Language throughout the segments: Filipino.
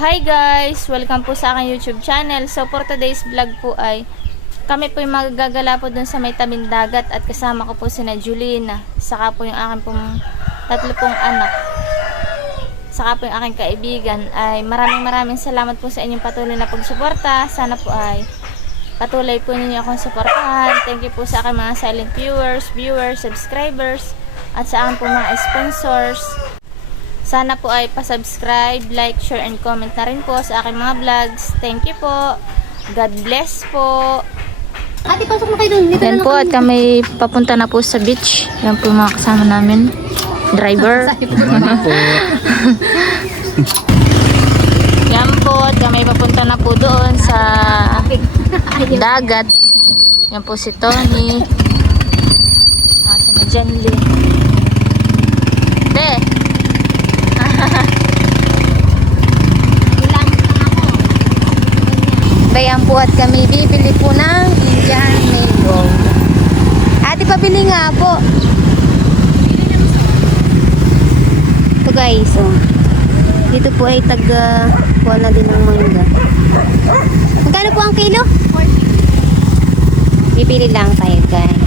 Hi guys! Welcome po sa aking YouTube channel. So for today's vlog po ay kami po yung magagala po dun sa may tabing dagat at kasama ko po sina Julina. Saka po yung aking pong tatlo pong anak. Saka po yung aking kaibigan. Ay maraming salamat po sa inyong patuloy na pagsuporta. Sana po ay patuloy po ninyo akong suportahan. Thank you po sa aking mga silent viewers, subscribers at sa aking po mga sponsors. Sana po ay pa-subscribe, like, share, and comment na rin po sa aking mga vlogs. Thank you po. God bless po. Ate, pasok na kayo dun. Dito Yan na po at kami papunta na po sa beach. Yan po yung mga kasama namin. Driver. Yan po at kami papunta na po doon sa dagat. Yan po si Tony. Nasa na Jenly. De! Bayan po at kami bibili po ng Indian mango. Ate, pabili nga po. Ito guys, oh. Dito po ay kuha na din ng mangga. Magkano po ang kilo? 40. Bibili lang tayo guys.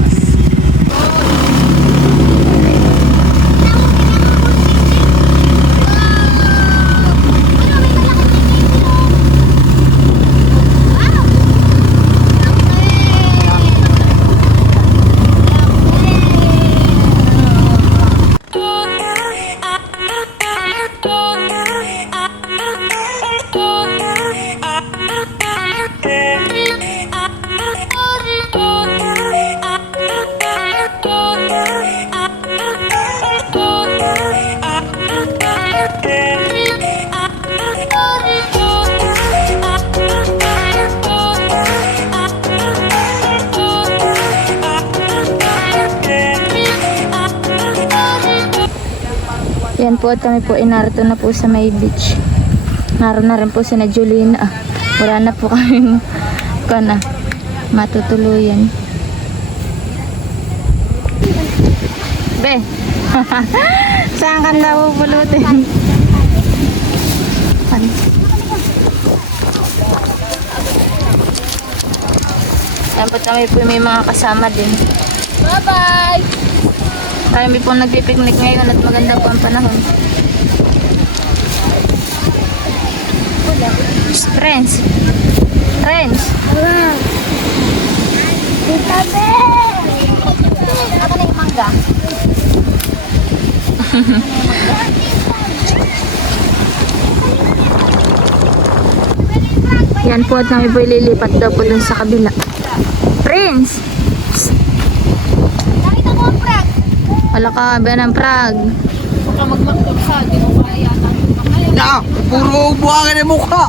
Yan po at kami po inarito na po sa may beach. Naroon na rin po si na Julina. Wala na po kaming matutuluyan. Be! Saan ka na pupulutin? Yan po kami po may mga kasama din. Bye-bye! Kami po nagpipiknik ngayon at maganda po ang panahon. Friends! Tita Be! Ako na yung mangga. Yan po at kami po ililipat daw po dun sa kabila. Prince! Nakita mo ang frag? Wala ka ba ng prag? Huwag ka magmaktab sa atin. Huwag ka yata. Na! Puro buhangin ang mukha!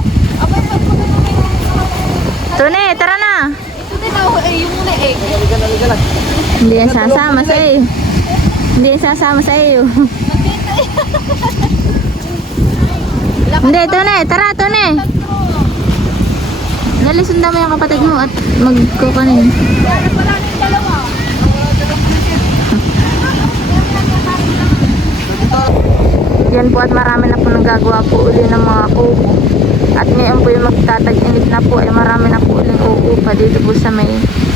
Tune, tara na! Ito din ako yung muna egg. Hindi yan sasama sa iyo. Hindi yan sasama sa iyo. Hindi, Tune, tara Tune! Nalisundan mo yung kapatid mo at magkukanin. Yan po at marami na po nagagawa po uli ng mga kubo. At ngayon po yung magtatag-init na po ay marami na po uling uupa dito po sa may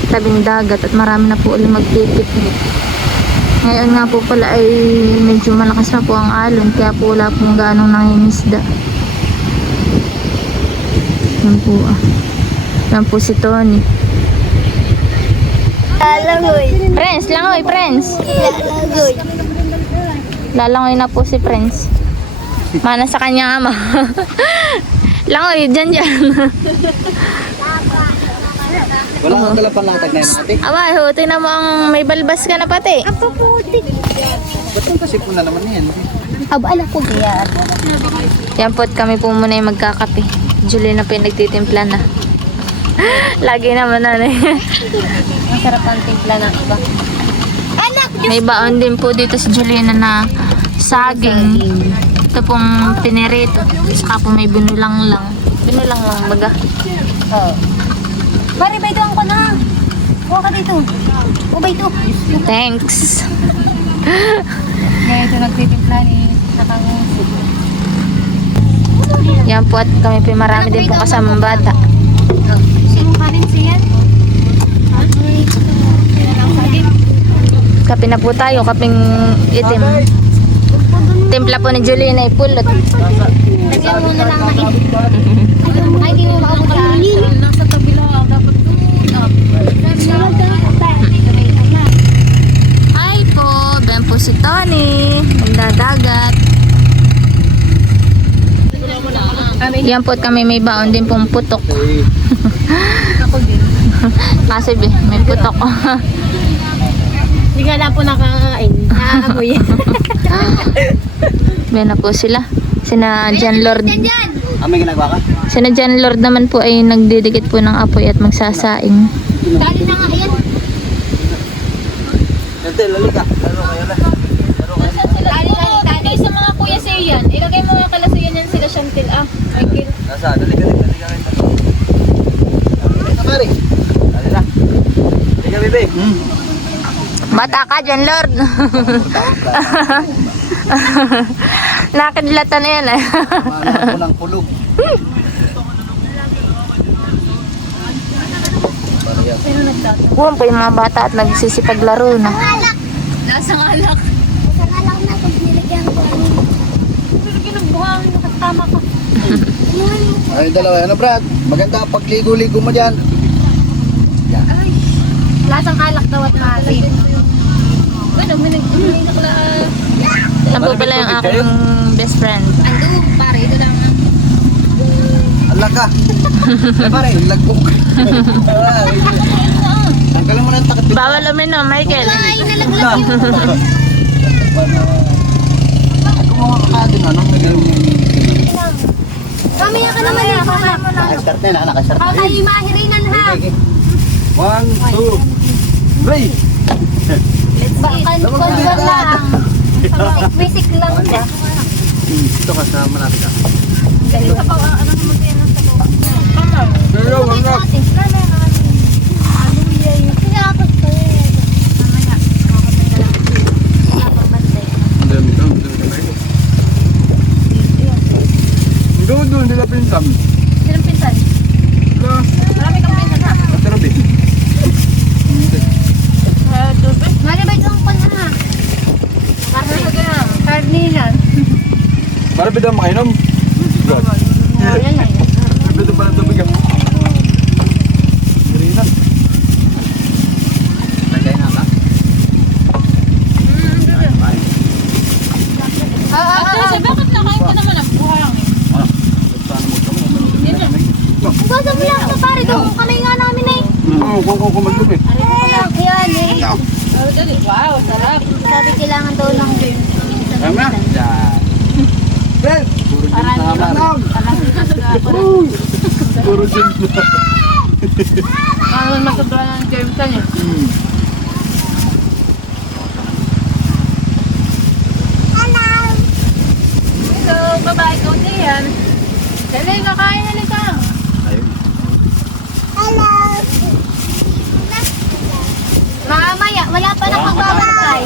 tabing dagat at marami na po uling magpipiknik. Ngayon nga po pala ay medyo malakas na po ang alon kaya po wala pong ganong nangingisda. Yan po Yan po si Tony. Lalangoy. Friends, langoy, friends. Lalangoy. Lalangoy na po si Prince. Mana sa kanya ama. Langoy, dyan. Wala kang dala panlatag na yun, ate. Aba, tingnan mo ang may balbas ka na pati. Ang paputi. Ba't ang kasipon na naman yan? Aba, anak ko diyan. Yan po at kami po muna yung magkakape. Julie na po yung nagtitimpla na. Lagi naman Masarap ang timpla ng iba. Anak, May baon din po dito si Juliana na saging. Ito pong pinirito. Saka po may binulang lang. Binulang lang baga. oh. Mari, baydoan ko na. Huwag ka dito. O, baydo. Thanks. Kaya ito nagtitimpla ni nakangusip. Yan po at kami po marami din po kasamang bata. Sino ka rin siya? Kape na po tayo, kaping itim. Timpla po ni Julina ay pulot. Lagyan mo na lang na ay, di mo maabot sa nasa kabila. Dapat Hi po, ben po si Tony. Nagdadagat. Yan po at kami may baon din pong putok. Kasi may putok. Hindi ka na po nakakain. Nakakamoy. May na po sila. Sina John Lord. May ginagawa ka? Sina John Lord naman po ay nagdidikit po ng apoy at magsasaing. Dali na nga yan. Ate, lalo ka. Lalo kayo na. Dali sa mga kuya sa iyan. Ilagay mo yung kalasuyan yan sila Chantel. Michael. Nasa, dali ka. Pare. Dali na. Dali ka, bebe. Mata ka John Lord. Nakadlatan na yan eh. Maano ko ng kulog. Buwan po yung mga bata at nagsisipaglaro na. Lasang alak. Lasang alak na pag nilagyan ko. Pero ginubuhan, nakatama ka. Ay, dalawa. Ano, Brad? Maganda pagligo-ligo mo dyan. Lasang alak daw at maasim. Ano, may nakla... Yan po pala yung aking best friend. Ando, pare, ito lang. Alak ka. Ay, pare, lagbong ka. Tanggalin mo ng takot. Bawal uminom, Michael. Ay, nalaglag yung buwan. Ako mga kakadin, ano? Mamaya ka naman eh. Nakastart na, nakastart Baka tayo mahirinan ha. 1, 2, 3. Baka konsulat lang. Basic lang ba? Ito ka sa malapit ka. Sa pa, ano mo din ang sabaw? Pero, wala. Sinakot ko eh. Mamaya. Doon nila pinsan. Sinang pinsan? Marami kang pinsan ha? Tarabi. Mali ba itong pan ha? Karnilan. Para bida makainom. Yan yan. Bida pa ng tubig ah. Green na. Lagay na ka? Bakit nakain ka naman ang buhang? Basta mo lang ito pare, doon kamay nga namin eh. Oo, kung kumagdumi. Yan eh. Wow, sarap. Sabi kailangan daw ng Tama? Ben! Puro gin na. Ano masabra ng germs kan eh. Hello, babae ko diyan. Dali, kakain na ka. Ayun. Mamaya, wala pa na magbabantay.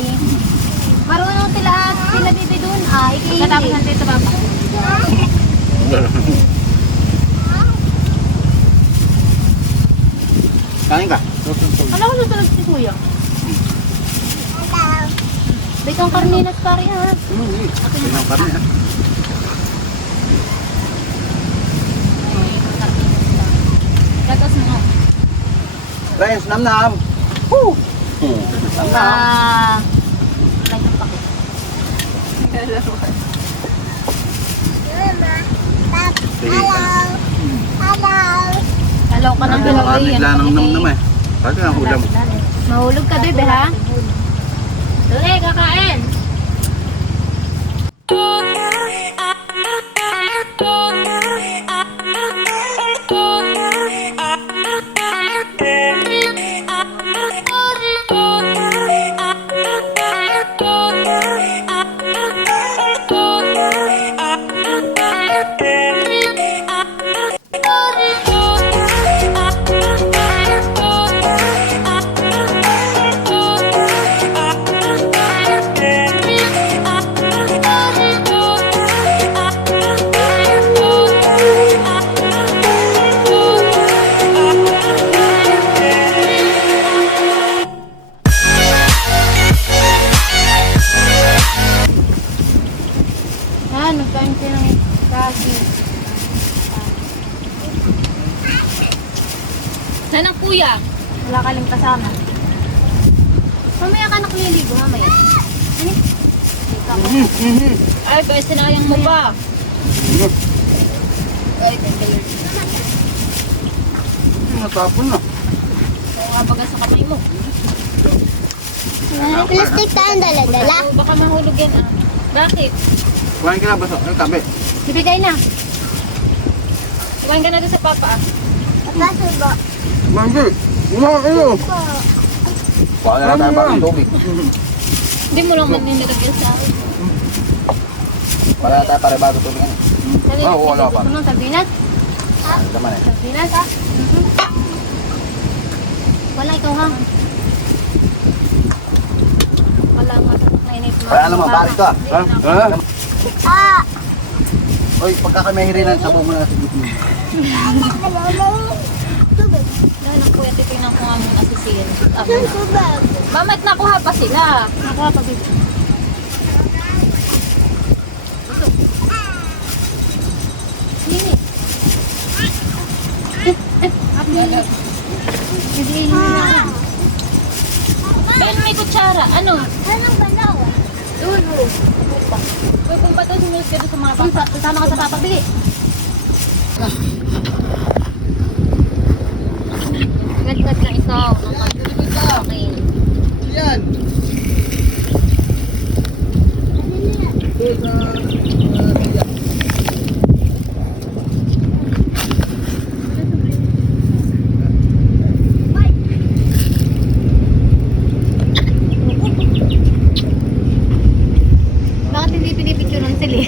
Marunong sila bibi doon ay. Katapos natin ito baba. Kain ka? Ano ko susunod si Kuya? Bitong karninas pare ha. Pinang karne ah. Gatos mo. Friends, nam-nam. Woo! Nam-nam. Ganyan pa ko. Hello ka ng dalawa yan. Bigla nang nam-nam eh. Pagka ang ulam. Mahulog ka bebe ha? Dali, kakain. Saan ang kuya? Wala ka lang kasama. Mamaya ka nakliligo, mamaya. Ay, guys, sinayang mo pa. Ay, Natapon na. oo nga baga sa kamay mo. Plastic tayo dala-dala. Baka mahulog yan ah. Bakit? Kumain ka na ba? Ang tabi. Bibigay na. Kumain ka na doon sa papa ah. Kaso ba? Manggi. Kumain kayo. Baka na tayo bagong tubig. Hindi mo lang man nilagyan sa akin. Baka na tayo pare bagong tubig. Oo, wala pa. Ano, sardinas? Ano naman eh. Sardinas, ha? Wala, ikaw ha? Wala nga. Nainip mo. Kaya naman, bakit ka? Ha? Ah! Oy, pagka kami mahirinan, sabong mo na sa gitna. Dahil ang kuya, titignan ko nga muna si Sian. Mamat nakuha pa sila. Nakuha pa dito. Ben, may kutsara. Ano? Anong balaw? Doon. Uy, kung pa to, sumulit ka doon sa mga papa. Kasama ka sa papa, bili. Gat-gat na ikaw. Okay. Yan. Bakit hindi pinipicturean sila?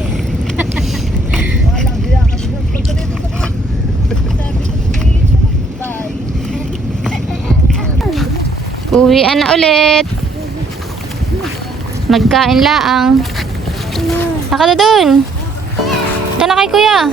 Uwian na ulit. Magkain laang. Nakala doon. Ito na kay kuya.